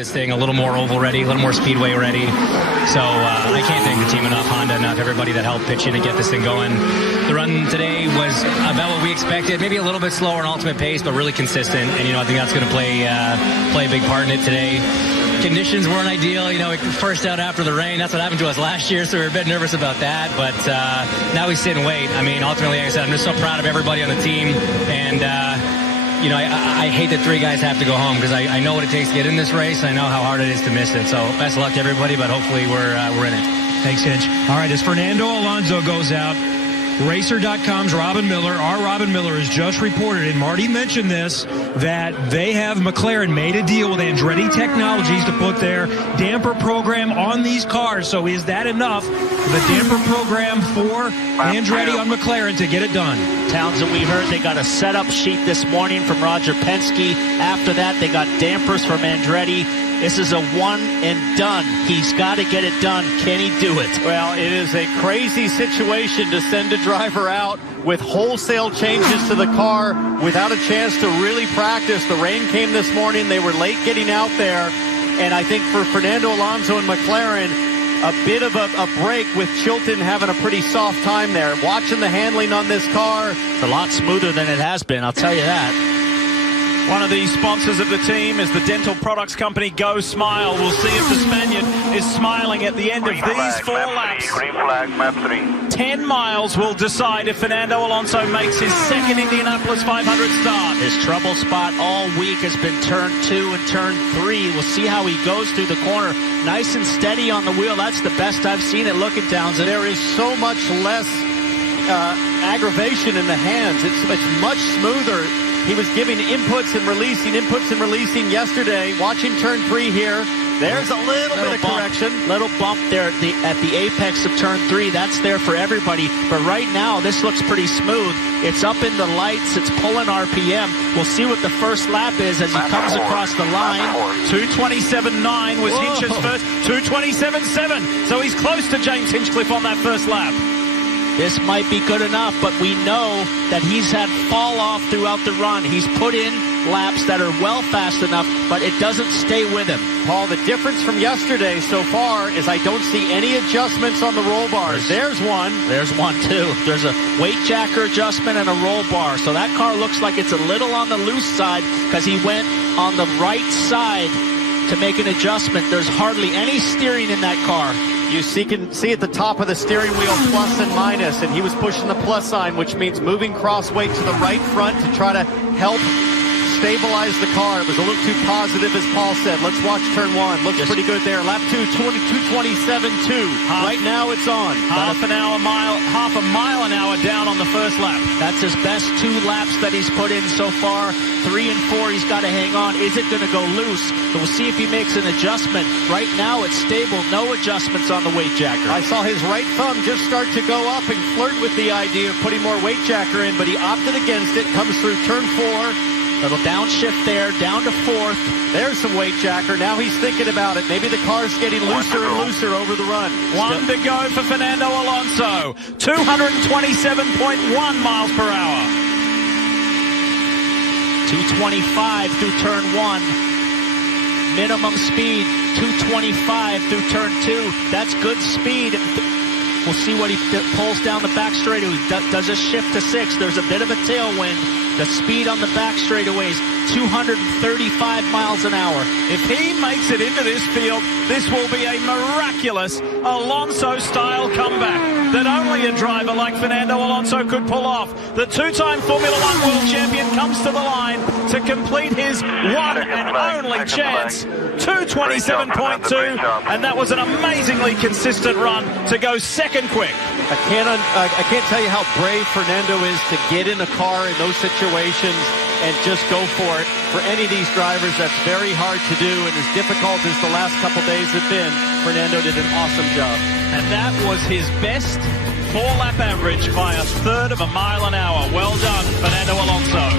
this thing a little more oval ready, a little more speedway ready. So I can't thank the team enough, Honda enough, everybody that helped pitch in to get this thing going. The run today was about what we expected, maybe a little bit slower in ultimate pace, but really consistent. And, I think that's going to play a big part in it today. Conditions weren't ideal, first out after the rain. That's what happened to us last year, so we were a bit nervous about that. But now we sit and wait. Ultimately, like I said, I'm just so proud of everybody on the team. And, I hate that 3 guys have to go home because I know what it takes to get in this race. I know how hard it is to miss it. So best of luck to everybody, but hopefully we're in it. Thanks, Hinch. All right, as Fernando Alonso goes out, Racer.com's Robin Miller, our Robin Miller, has just reported, and Marty mentioned this, that they have McLaren made a deal with Andretti Technologies to put their damper program on these cars. So is that enough, the damper program for Andretti on McLaren to get it done? Townsend, we heard they got a setup sheet this morning from Roger Penske. After that, they got dampers from Andretti. This is a one and done. He's got to get it done. Can he do it? Well, it is a crazy situation to send a driver out with wholesale changes to the car without a chance to really practice. The rain came this morning. They were late getting out there. And I think for Fernando Alonso and McLaren, a bit of a break with Chilton having a pretty soft time there. Watching the handling on this car. It's a lot smoother than it has been, I'll tell you that. One of the sponsors of the team is the dental products company Go Smile. We'll see if the Spaniard is smiling at the end of these 4 laps. Green flag, map 3. 10 miles will decide if Fernando Alonso makes his second Indianapolis 500 start. His trouble spot all week has been turn 2 and turn 3. We'll see how he goes through the corner. Nice and steady on the wheel. That's the best I've seen it looking, Townsend. There is so much less aggravation in the hands. It's much smoother. He was giving inputs and releasing yesterday. Watching turn 3 here. There's a little bit of correction. Little bump there at the apex of turn 3. That's there for everybody. But right now, this looks pretty smooth. It's up in the lights. It's pulling RPM. We'll see what the first lap is as he comes across the line. 2:27.9 was Hinch's first. 2:27.7. So he's close to James Hinchcliffe on that first lap. This might be good enough, but we know that he's had fall off throughout the run. He's put in laps that are well fast enough, but it doesn't stay with him. Paul, the difference from yesterday so far is I don't see any adjustments on the roll bars. There's one. There's one, too. There's a weight jacker adjustment and a roll bar. So that car looks like it's a little on the loose side because he went on the right side to make an adjustment. There's hardly any steering in that car. You can see at the top of the steering wheel plus and minus, and he was pushing the plus sign, which means moving cross weight to the right front to try to help stabilize the car. It was a little too positive, as Paul said. Let's watch turn 1. Looks pretty good there. Lap 2, 2:27.2. Right now it's on. Half a mile an hour down on the first lap. That's his best 2 laps that he's put in so far. 3 and 4, he's got to hang on. Is it going to go loose? So we'll see if he makes an adjustment. Right now it's stable. No adjustments on the weight jacker. I saw his right thumb just start to go up and flirt with the idea of putting more weight jacker in, but he opted against it. Comes through turn 4. Little downshift there, down to 4th. There's some weight jacker. Now he's thinking about it. Maybe the car's getting looser and looser over the run. One to go for Fernando Alonso. 227.1 miles per hour. 225 through turn 1. Minimum speed, 225 through turn 2. That's good speed. We'll see what he pulls down the back straightaway. Does a shift to 6. There's a bit of a tailwind. The speed on the back straightaways, 235 miles an hour. If he makes it into this field, this will be a miraculous Alonso-style comeback that only a driver like Fernando Alonso could pull off. The 2-time Formula One world champion comes to the line to complete his one and only chance. 2:27.2, and that was an amazingly consistent run to go second quick. I can't tell you how brave Fernando is to get in a car in those situations and just go for it. For any of these drivers, that's very hard to do, and as difficult as the last couple days have been, Fernando did an awesome job. And that was his best 4-lap average by 1/3 of a mile an hour. Well done, Fernando Alonso.